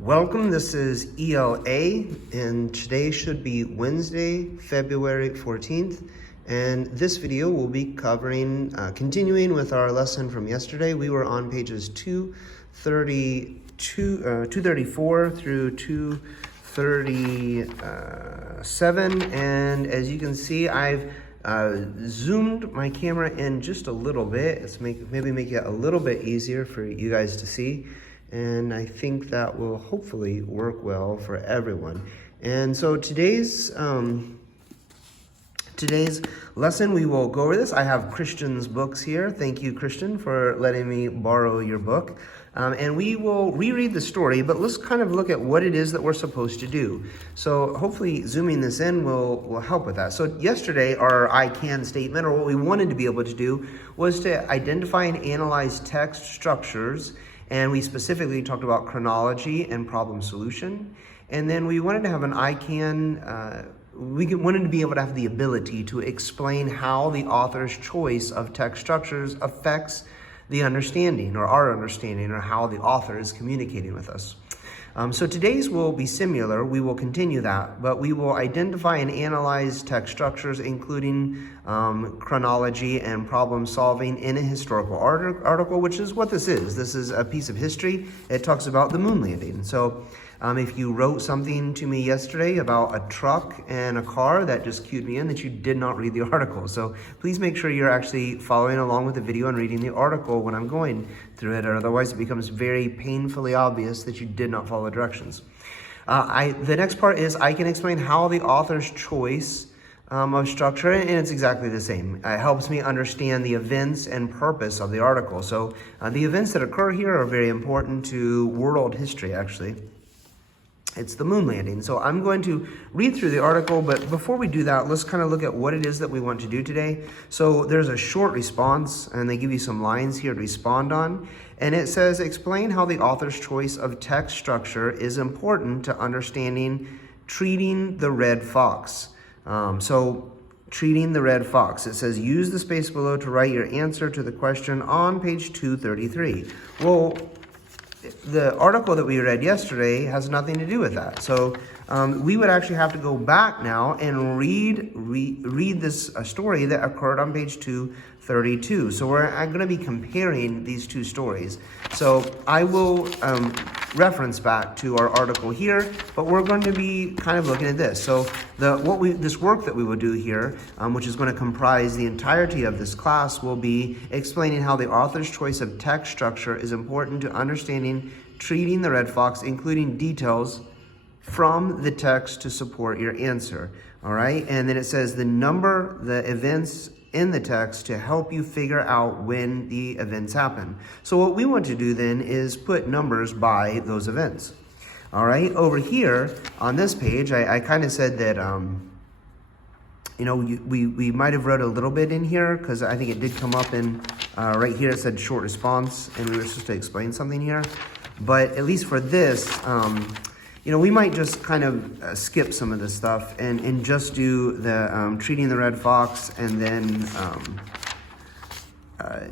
Welcome, this is ELA, and today should be Wednesday, February 14th, and this video will be covering, continuing with our lesson from yesterday. We were on pages 234 through 237, and as you can see, I've zoomed my camera in just a little bit. It's maybe make it a little bit easier for you guys to see. And I think that will hopefully work well for everyone. And so today's lesson, we will go over this. I have Christian's books here. Thank you, Christian, for letting me borrow your book. And we will reread the story, but let's kind of look at what it is that we're supposed to do. So hopefully zooming this in will help with that. So yesterday, our I can statement, or what we wanted to be able to do, was to identify and analyze text structures. And we specifically talked about chronology and problem solution. And then we wanted to have an wanted to be able to have the ability to explain how the author's choice of text structures affects the understanding, or our understanding, or how the author is communicating with us. So today's will be similar. We will continue that, but we will identify and analyze text structures, including chronology and problem solving in a historical article, which is what this is. This is a piece of history. It talks about the moon landing. So if you wrote something to me yesterday about a truck and a car, that just cued me in that you did not read the article. So please make sure you're actually following along with the video and reading the article when I'm going through it, or otherwise it becomes very painfully obvious that you did not follow directions. The next part is I can explain how the author's choice of structure, and it's exactly the same. It helps me understand the events and purpose of the article. So the events that occur here are very important to world history, actually. It's the moon landing. So I'm going to read through the article, but before we do that, let's kind of look at what it is that we want to do today. So there's a short response, and they give you some lines here to respond on. And it says, explain how the author's choice of text structure is important to understanding treating the red fox. Treating the red fox. It says, use the space below to write your answer to the question on page 233. Well, the article that we read yesterday has nothing to do with that. So we would actually have to go back now and read this story that occurred on page 232. So we're going to be comparing these two stories. So I will reference back to our article here, but we're going to be kind of looking at this. So this work that we will do here, which is going to comprise the entirety of this class, will be explaining how the author's choice of text structure is important to understanding treating the red fox, including details from the text to support your answer. All right, and then it says the events in the text to help you figure out when the events happen. So what we want to do then is put numbers by those events. All right, over here on this page, I kind of said that, we might have wrote a little bit in here, because I think it did come up in, right here it said short response, and we were supposed to explain something here. But at least for this, we might just kind of skip some of this stuff and just do the treating the red fox, and then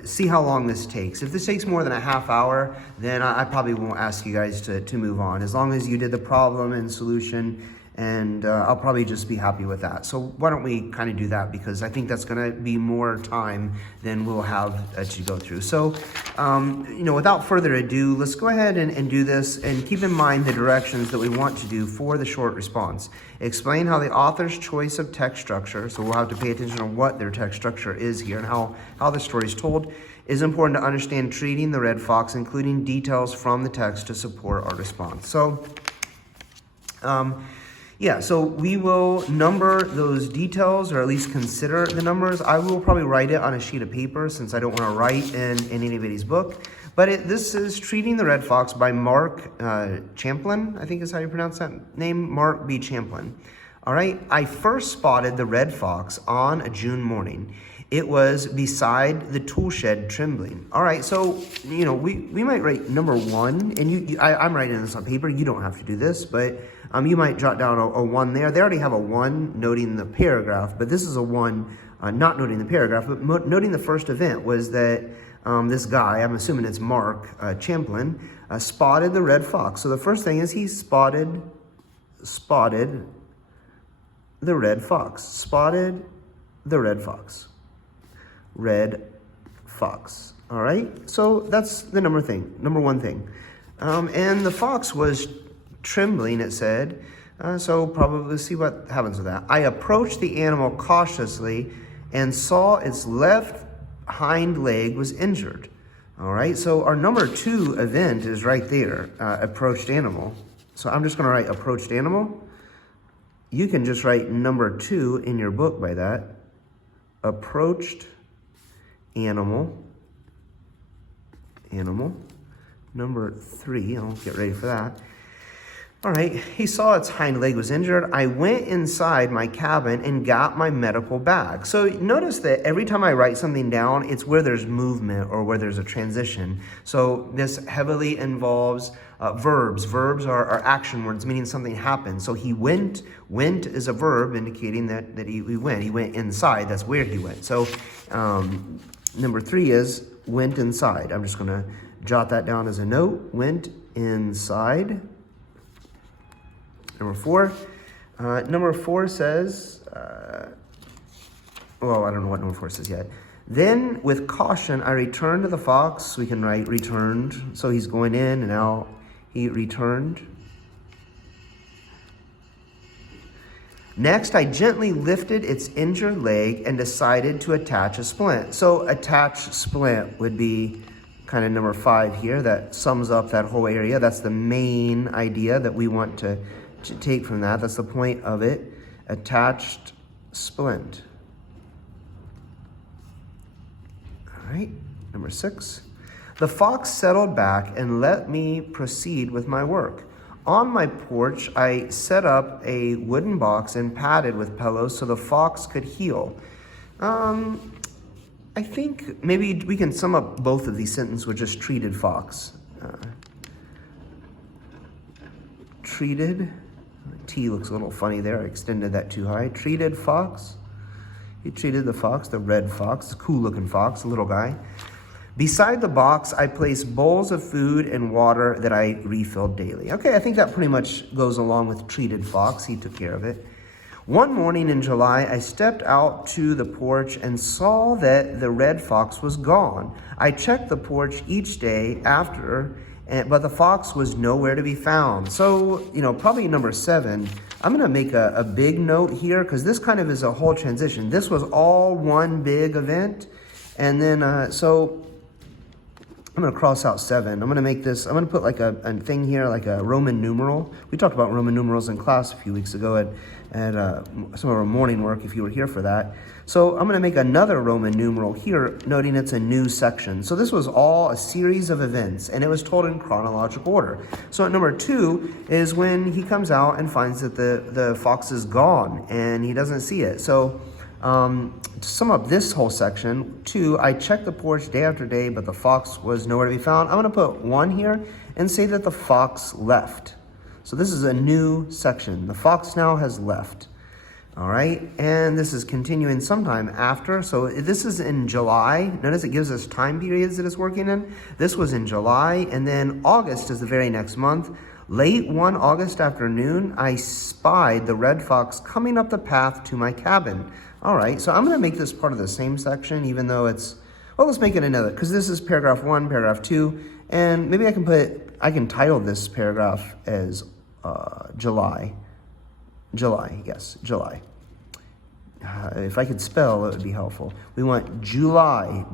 see how long this takes. If this takes more than a half hour, then I probably won't ask you guys to move on, as long as you did the problem and solution, and I'll probably just be happy with that. So why don't we kind of do that, because I think that's going to be more time than we'll have to go through. So, without further ado, let's go ahead and do this, and keep in mind the directions that we want to do for the short response. Explain how the author's choice of text structure, so we'll have to pay attention on what their text structure is here and how the story is told, is important to understand treating the red fox, including details from the text to support our response. So, so we will number those details, or at least consider the numbers. I will probably write it on a sheet of paper, since I don't want to write in anybody's book. But this is Treating the Red Fox by Mark Champlin, I think is how you pronounce that name, Mark B. Champlin. All right, I first spotted the red fox on a June morning. It was beside the tool shed trembling. All right, so, we might write number one, and I'm writing this on paper. You don't have to do this, but you might jot down a one there. They already have a one noting the paragraph, but this is a one not noting the paragraph, but noting the first event was that this guy, I'm assuming it's Mark Champlin, spotted the red fox. So the first thing is he spotted the red fox. Spotted the red fox. Red fox. All right, so that's the number one thing. And the fox was trembling, it said. So probably see what happens with that. I approached the animal cautiously and saw its left hind leg was injured. All right, so our number 2 event is right there, approached animal. So I'm just going to write approached animal. You can just write number 2 in your book by that. Approached animal. Number 3, I'll get ready for that. All right, he saw its hind leg was injured. I went inside my cabin and got my medical bag. So notice that every time I write something down, it's where there's movement or where there's a transition. So this heavily involves verbs. Verbs are action words, meaning something happened. So he went. Went is a verb indicating that he went. He went inside. That's where he went. So number 3 is went inside. I'm just going to jot that down as a note. Went inside. Number 4. Number 4 says, well, I don't know what number 4 says yet. Then, with caution, I returned to the fox. We can write returned. So he's going in, and now he returned. Next, I gently lifted its injured leg and decided to attach a splint. So attach splint would be kind of number 5 here. That sums up that whole area. That's the main idea that we want to take from that. That's the point of it. Attached splint. All right, number 6. The fox settled back and let me proceed with my work. On my porch, I set up a wooden box and padded with pillows so the fox could heal. I think maybe we can sum up both of these sentences with just treated fox. Treated. T looks a little funny there. I extended that too high. Treated fox. He treated the fox, the red fox, cool looking fox, little guy. Beside the box, I placed bowls of food and water that I refilled daily. Okay, I think that pretty much goes along with treated fox. He took care of it. One morning in July, I stepped out to the porch and saw that the red fox was gone. I checked the porch each day after, but the fox was nowhere to be found. So, probably number 7, I'm going to make a big note here because this kind of is a whole transition. This was all one big event. And then, so I'm going to cross out 7. I'm going to make this, I'm going to put like a thing here, like a Roman numeral. We talked about Roman numerals in class a few weeks ago at some of our morning work if you were here for that. So I'm going to make another Roman numeral here, noting it's a new section. So this was all a series of events, and it was told in chronological order. So at number 2 is when he comes out and finds that the fox is gone, and he doesn't see it. So to sum up this whole section, 2, I checked the porch day after day, but the fox was nowhere to be found. I'm going to put 1 here and say that the fox left. So this is a new section. The fox now has left. All right, and this is continuing sometime after. So this is in July. Notice it gives us time periods that it's working in. This was in July, and then August is the very next month. Late one August afternoon, I spied the red fox coming up the path to my cabin. All right, so I'm going to make this part of the same section, even though it's, well, let's make it another, because this is paragraph 1, paragraph 2, and maybe I can title this paragraph as July. July. If I could spell, it would be helpful. We want July,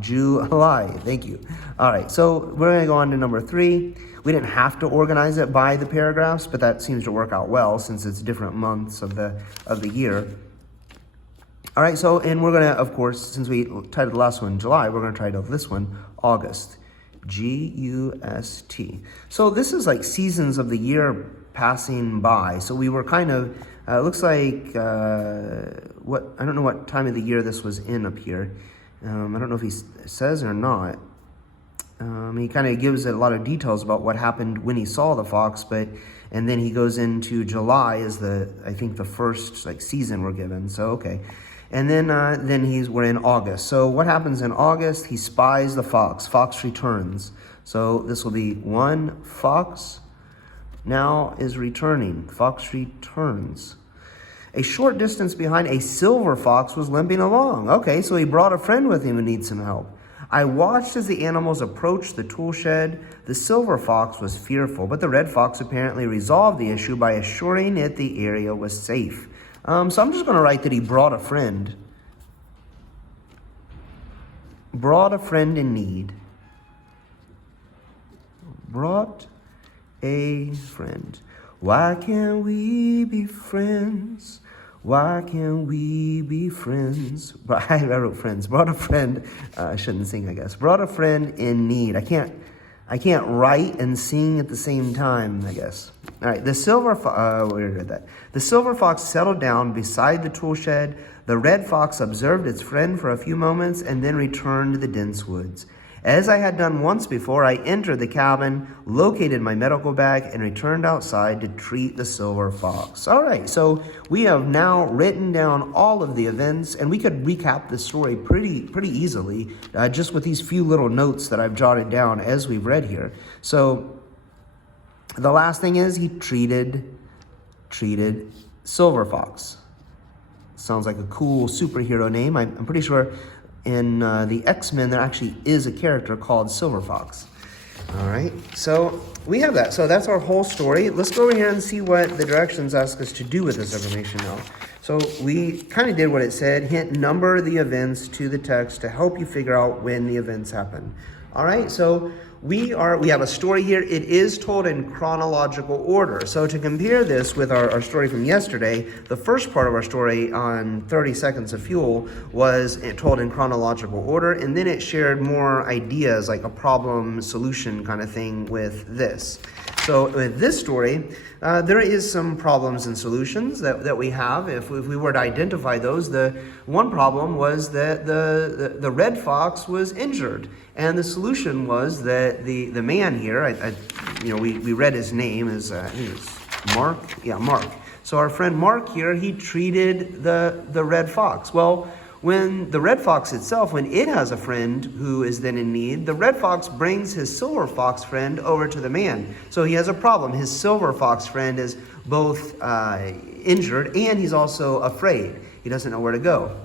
thank you. All right, so we're going to go on to number 3. We didn't have to organize it by the paragraphs, but that seems to work out well since it's different months of the year. All right, so, and we're going to, of course, since we titled the last one July, we're going to title this one August. G-U-S-T. So this is like seasons of the year passing by. So we were kind of, it looks like, I don't know what time of the year this was in up here. I don't know if he says or not. He kind of gives it a lot of details about what happened when he saw the fox, and then he goes into July is I think the first like season we're given. So, okay. And then we're in August. So what happens in August? He spies the fox. Fox returns. So this will be 1 fox now is returning. Fox returns. A short distance behind, a silver fox was limping along. Okay, so he brought a friend with him who needs some help. I watched as the animals approached the tool shed. The silver fox was fearful, but the red fox apparently resolved the issue by assuring it the area was safe. So I'm just going to write that he brought a friend. Brought a friend in need. Brought a friend. Why can't we be friends? Why can't we be friends? I wrote friends. Brought a friend. I shouldn't sing, I guess. Brought a friend in need. I can't write and sing at the same time, I guess. All right. The silver fox settled down beside the tool shed. The red fox observed its friend for a few moments and then returned to the dense woods. As I had done once before, I entered the cabin, located my medical bag, and returned outside to treat the silver fox. All right, so we have now written down all of the events, and we could recap this story pretty easily, just with these few little notes that I've jotted down as we've read here. So the last thing is he treated Silver Fox. Sounds like a cool superhero name. I'm pretty sure in the X-Men, there actually is a character called Silver Fox. All right, so we have that. So that's our whole story. Let's go over here and see what the directions ask us to do with this information now. So we kind of did what it said. Hint, number the events to the text to help you figure out when the events happen. All right, so we have a story here. It is told in chronological order. So to compare this with our story from yesterday, the first part of our story on 30 Seconds of Fuel was told in chronological order, and then it shared more ideas like a problem solution kind of thing with this. So with this story, there is some problems and solutions that we have. If we were to identify those, the one problem was that the red fox was injured. And the solution was that the man here, we read his name as, I think it's Mark. Yeah, Mark. So our friend Mark here, he treated the red fox. Well, when the red fox itself, when it has a friend who is then in need, the red fox brings his silver fox friend over to the man. So he has a problem. His silver fox friend is both injured and he's also afraid. He doesn't know where to go.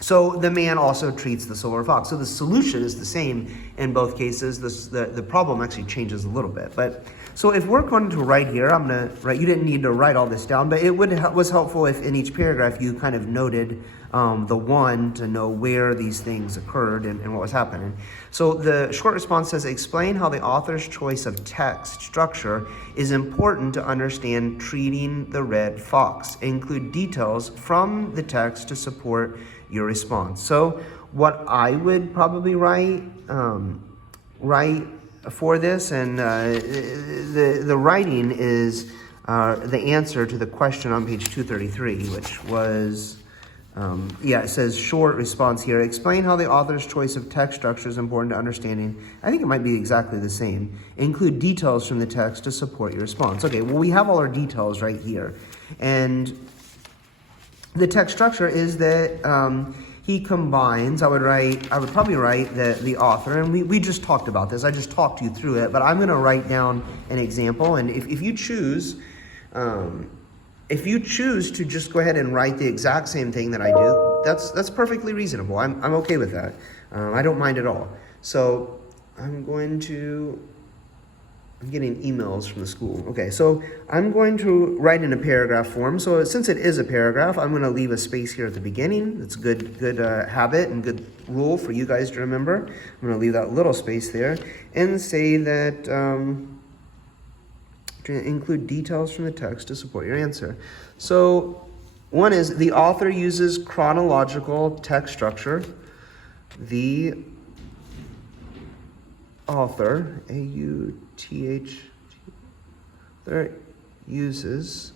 So the man also treats the silver fox. So the solution is the same in both cases. The problem actually changes a little bit. But so if we're going to write here, I'm going to write. You didn't need to write all this down, but it was helpful if in each paragraph you kind of noted the one to know where these things occurred and what was happening. So the short response says, explain how the author's choice of text structure is important to understand treating the red fox. Include details from the text to support your response. So what I would probably write for this, and the writing is the answer to the question on page 233, which was, it says short response here. Explain how the author's choice of text structure is important to understanding. I think it might be exactly the same. Include details from the text to support your response. Okay, well, we have all our details right here. And the text structure is that he combines, I would probably write the author, and we just talked about this. I just talked you through it, but I'm going to write down an example. And if you choose to just go ahead and write the exact same thing that I do, that's perfectly reasonable. I'm okay with that. I don't mind at all. So I'm getting emails from the school. Okay, so I'm going to write in a paragraph form. So since it is a paragraph, I'm going to leave a space here at the beginning. It's a good habit and good rule for you guys to remember. I'm going to leave that little space there and say that to include details from the text to support your answer. So one is the author uses chronological text structure. The author, A-U-T-H, there uses,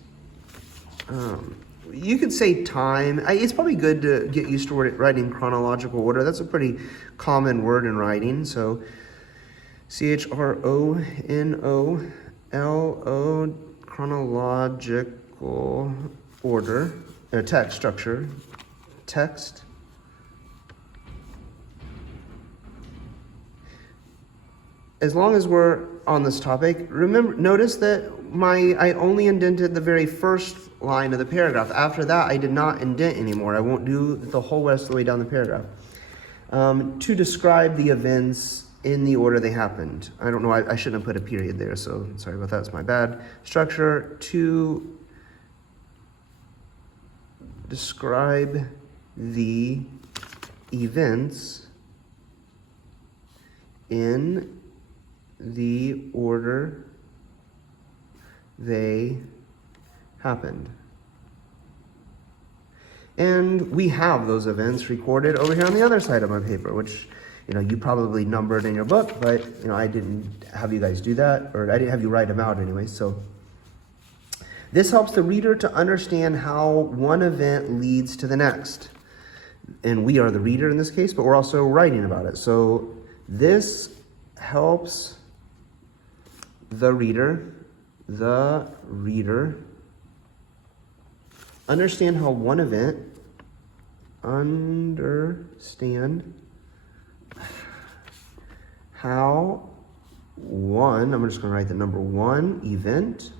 you could say time. It's probably good to get used to writing chronological order. That's a pretty common word in writing. So C-H-R-O-N-O-L-O, chronological order, text structure. text. As long as we're on this topic, notice that I only indented the very first line of the paragraph. After that, I did not indent anymore. I won't do the whole rest of the way down the paragraph. To describe the events in the order they happened. I don't know, I shouldn't have put a period there, so sorry about that, it's my bad. Structure, to describe the events in the order they happened. And we have those events recorded over here on the other side of my paper, which, you probably numbered in your book, but, I didn't have you guys do that, or I didn't have you write them out anyway. So this helps the reader to understand how one event leads to the next. And we are the reader in this case, but we're also writing about it. So this helps the reader understand how one event, I'm just going to write the number one event,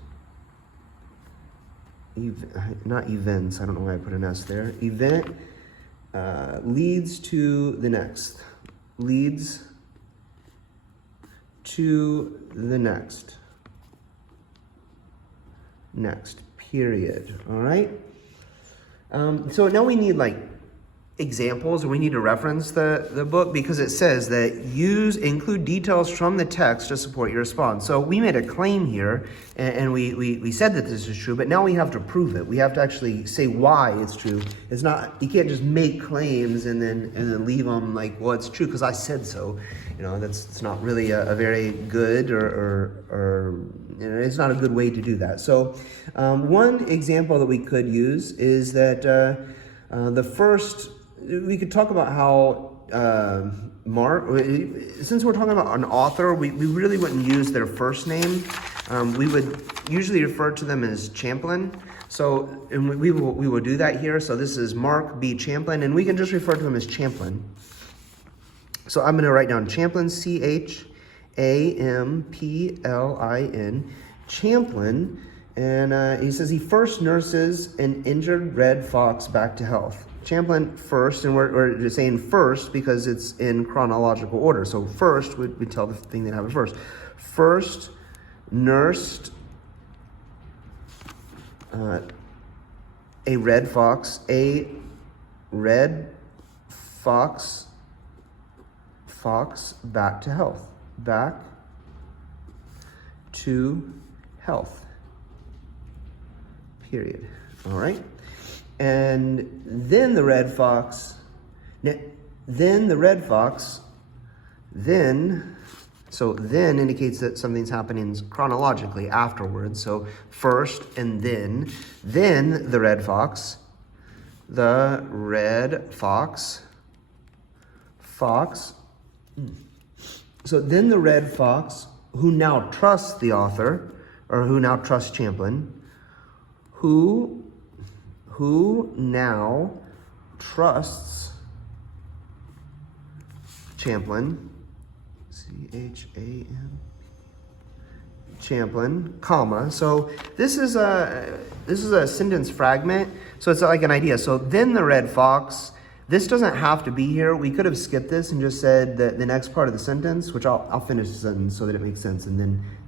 not events, I don't know why I put an S there, event leads to the next, leads to the next period. All right. So now we need examples, and we need to reference the book, because it says that include details from the text to support your response. So we made a claim here, and we said that this is true, but now we have to prove it. We have to actually say why it's true. It's not, you can't just make claims and then leave them well, it's true because I said so. It's not really a very good or it's not a good way to do that. So one example that we could use is that we could talk about how Mark, since we're talking about an author, we really wouldn't use their first name. We would usually refer to them as Champlin. So, and we will do that here. So this is Mark B. Champlin, and we can just refer to him as Champlin. So I'm going to write down Champlin, Champlin, Champlin, and he says he first nurses an injured red fox back to health. Champlin first, and we're just saying first because it's in chronological order. So first, we tell the thing that happened first. First nursed a red fox back to health. Back to health. Period. All right. And then the red fox, so then indicates that something's happening chronologically afterwards. So first and then the red fox, So then the red fox, who now trusts the author, or who now trusts Champlin, who now trusts Champlin, C-H-A-M, Champlin, comma. So this is a sentence fragment. So it's like an idea. So then the red fox. This doesn't have to be here. We could have skipped this and just said the next part of the sentence, which I'll finish the sentence so that it makes sense, and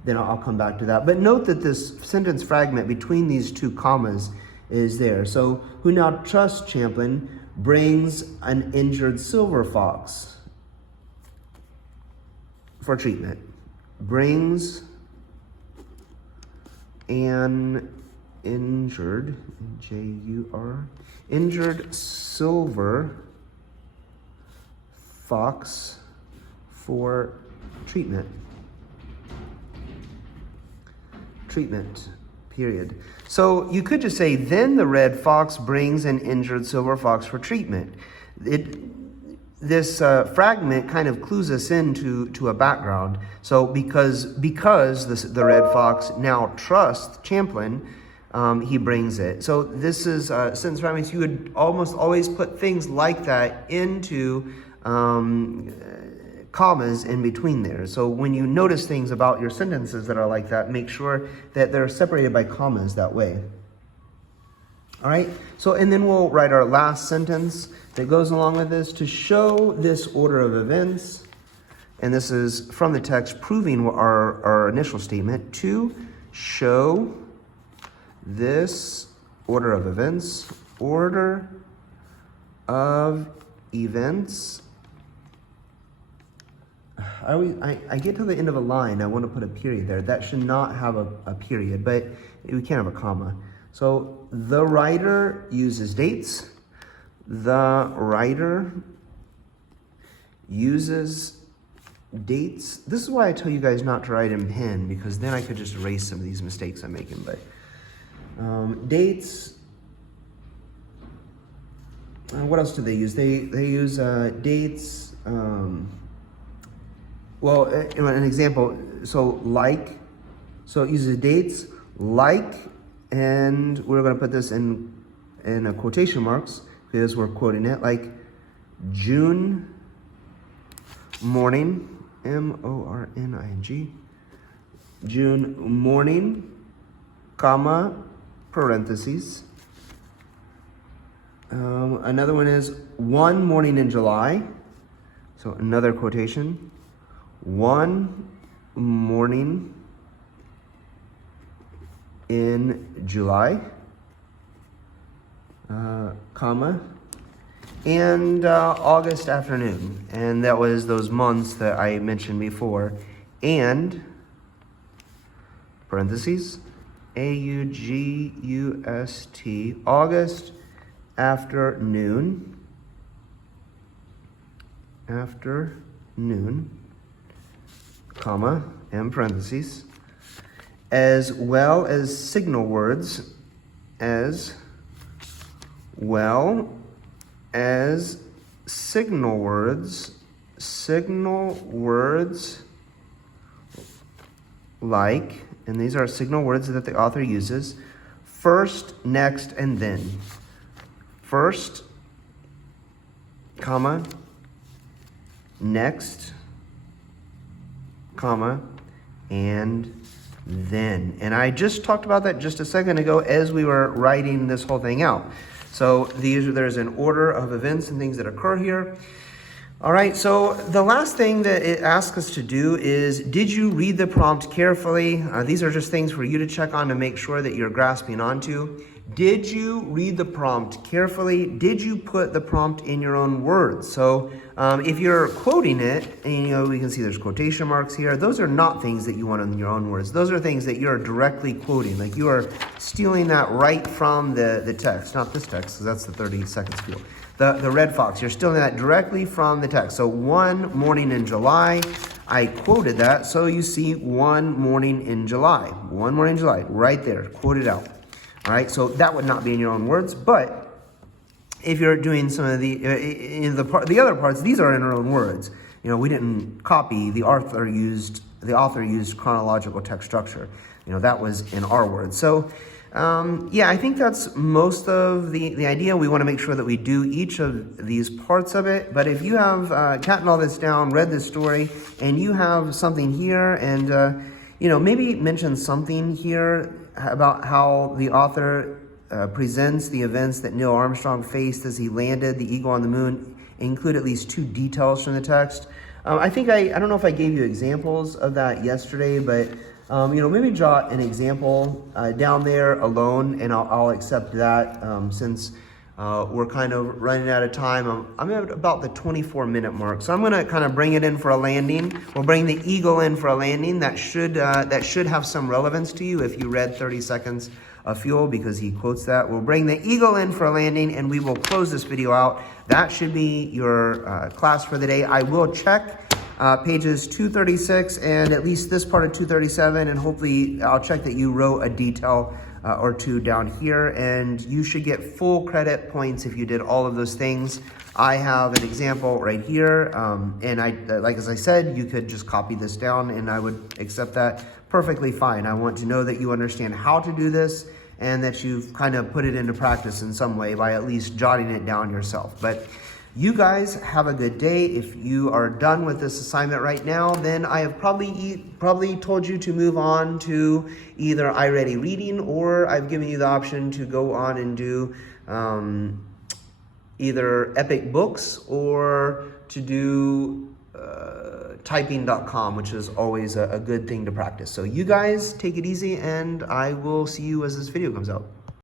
then I'll come back to that. But note that this sentence fragment between these two commas is there. So who now trusts Champlin brings an injured silver fox for treatment. Brings an injured, J-U-R, injured silver fox for treatment. Period. So you could just say, then the red fox brings an injured silver fox for treatment. This fragment kind of clues us into a background. So because the red fox now trusts Champlin, he brings it. So this is sentence fragments. You would almost always put things like that into commas in between there. So when you notice things about your sentences that are like that, make sure that they're separated by commas that way. All right, so and then we'll write our last sentence that goes along with this to show this order of events. And this is from the text proving our initial statement, to show this order of events, I get to the end of a line, I want to put a period there. That should not have a period, but we can't have a comma. So the writer uses dates. The writer uses dates. This is why I tell you guys not to write in pen, because then I could just erase some of these mistakes I'm making. But dates. What else do they use? They use dates. Well, an example. So like. So it uses dates like, and we're going to put this in quotation marks because we're quoting it, like June morning. M-O-R-N-I-N-G, June morning, comma, parentheses. Another one is one morning in July. So another quotation, one morning in July, comma, and August afternoon, and that was those months that I mentioned before, and parentheses, A-U-G-U-S-T, August afternoon, comma, and parentheses, as well as signal words, as well as signal words like, and these are signal words that the author uses, first, next, and then. First, comma, next, comma, and then. And I just talked about that just a second ago as we were writing this whole thing out. So there's an order of events and things that occur here. All right, so the last thing that it asks us to do is, did you read the prompt carefully? These are just things for you to check on to make sure that you're grasping onto. Did you read the prompt carefully? Did you put the prompt in your own words? So if you're quoting it, and we can see there's quotation marks here, those are not things that you want in your own words. Those are things that you're directly quoting, like you are stealing that right from the text, not this text, because that's the 30 seconds field. The red fox, you're stealing that directly from the text. So one morning in July, I quoted that, so you see one morning in July. One morning in July, right there, quoted out. All right, so that would not be in your own words, but if you're doing some of the other parts, these are in our own words. We didn't copy. The author used chronological text structure. That was in our words. So, yeah, I think that's most of the idea. We want to make sure that we do each of these parts of it. But if you have gotten all this down, read this story, and you have something here, and maybe mention something here about how the author presents the events that Neil Armstrong faced as he landed the Eagle on the moon, include at least 2 details from the text. I don't know if I gave you examples of that yesterday, but maybe jot an example down there alone, and I'll accept that since we're kind of running out of time. I'm at about the 24-minute mark, so I'm going to kind of bring it in for a landing. We'll bring the Eagle in for a landing. That should have some relevance to you if you read 30 seconds of fuel, because he quotes that. We'll bring the Eagle in for a landing, and we will close this video out. That should be your class for the day. I will check pages 236 and at least this part of 237, and hopefully I'll check that you wrote a detail or 2 down here, and you should get full credit points if you did all of those things. I have an example right here, and as I said, you could just copy this down and I would accept that perfectly fine. I want to know that you understand how to do this and that you've kind of put it into practice in some way by at least jotting it down yourself. But you guys have a good day. If you are done with this assignment right now, then I have probably told you to move on to either iReady reading, or I've given you the option to go on and do either Epic Books or to do typing.com, which is always a good thing to practice. So you guys take it easy, and I will see you as this video comes out.